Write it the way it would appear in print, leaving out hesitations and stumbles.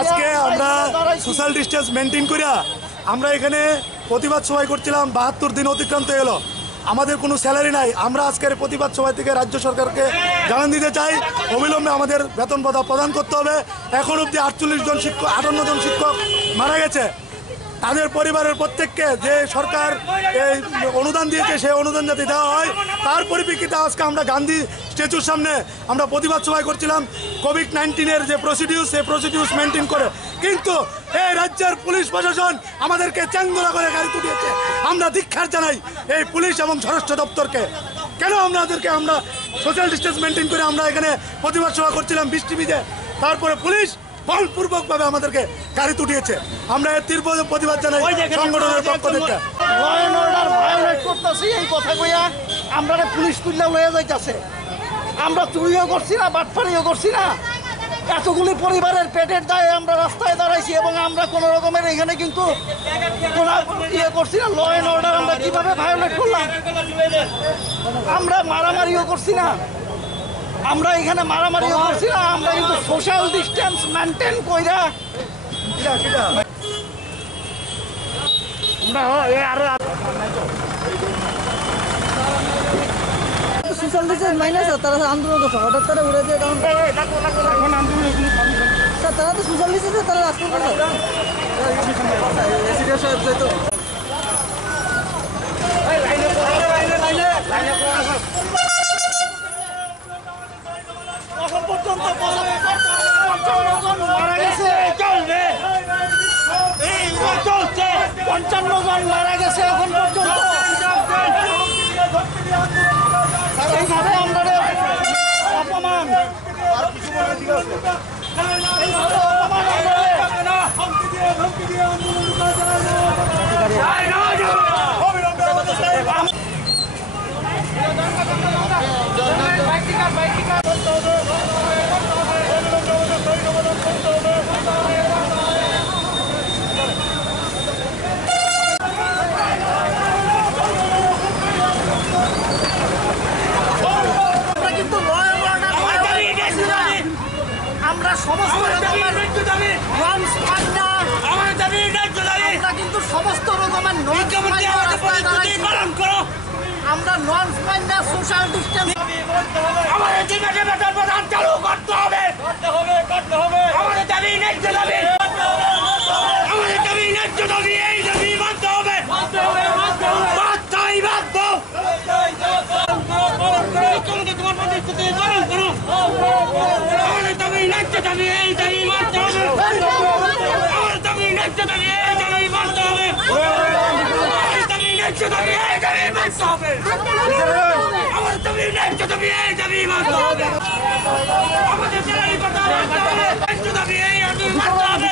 আজকে আমরা social distance maintain করিয়া আমরা এখানে প্রতিবাদ সভা করছিলাম। ৭২ দিন অতিক্রান্ত এলো, আমাদের কোনো স্যালারি নাই। আমরা আজকের প্রতিবাদ সভা থেকে রাজ্য সরকারকে জানান দিতে চাই অবিলম্বে আমাদের বেতন ভাতা প্রদান করতে হবে। এখন অবধি 58 জন শিক্ষক মারা গেছে। তাদের পরিবারের প্রত্যেককে যে সরকার এই অনুদান দিয়েছে সেই অনুদান যাতে দেওয়া হয়, তার পরিপ্রেক্ষিতে আজকে আমরা গান্ধী স্ট্যাচুর সামনে আমরা প্রতিবাদ সভা করছিলাম। কোভিড-19 যে প্রসিডিউর সেই প্রসিডিউর মেনটেন করে, কিন্তু এই রাজ্যের পুলিশ প্রশাসন আমাদেরকে চ্যাংদোলা করে গাড়ি তুলিয়েছে। আমরা ধিক্ষার জানাই এই পুলিশ এবং স্বরাষ্ট্র দপ্তরকে। কেন আমরা সোশ্যাল ডিস্টেন্স মেনটেন করে আমরা এখানে প্রতিবাদ সভা করছিলাম বৃষ্টি ভিজে, তারপরে পুলিশ বলপূর্বকভাবে আমাদেরকে গাড়ি তুটিয়েছে। আমরা এর তীব্র প্রতিবাদ জানাই সংগঠনের পক্ষ থেকে। ল এন্ড অর্ডার ভায়োলেট করতেছি এই কথা কইয়া আমরা পুলিশ তুললে লয়ে যাইতেছে। আমরা চুরিও করছি না, বাটপাড়িও করছি না, এতগুলি পরিবারের পেটের দায়ে আমরা রাস্তায় দাঁড়াইছি এবং আমরা কোনো রকমের এখানে কিন্তু কোনো ইয়ে করছি না। ল এন্ড অর্ডার আমরা কিভাবে ভায়োলেট করলাম? আমরা মারামারিও করছি না, আমরা এখানে মারামারিও করছি না, আমরা কিন্তু সোশ্যাল ডিস্টেন্স মেনটেন কইরা সোশ্যাল ডিস্টেন্স মাইনাস তারা আন্দোলন করছে, হঠাৎ তারা উড়ে দিয়ে কারণ তারা তো সোশ্যাল ডিস্টেন্সে তারা রাজপথ মারা গেছে, 55 জন মারা গেছে এখন পর্যন্ত। এইভাবে আমরা অপমান আমরা সমস্ত রকমের নর্মস মাননা, আমরা কিন্তু সমস্ত রকমের আমরা নর্মস মাননা সোশ্যাল ডিস্টেন্স আমাদের জীবনে বেতন প্রদান চালু করতে হবে, আমাদের দাবি ন্যায্য দাবি, আমাদের দাবি ন্যায্য দাবি, এই দাবি মানতে হবে, বাধ্যই বাধ্য। তোমার প্রতিশ্রুতি পালন করো, আমাদের দাবি ন্যায্য দাবি, এই দাবি মানতে হবে, আমাদের দাবি ন্যায্য দাবি, এই দাবি মানতে হবে, আমাদের দাবি ন্যায্য দাবি, এই দাবি মানতে হবে, আমাদের দাবি ন্যায্য দাবি, এই দাবি মানতে হবে, আমাদের দাবি মানতে হবে, ন্যায্য দাবি, এই দাবি মানতে হবে।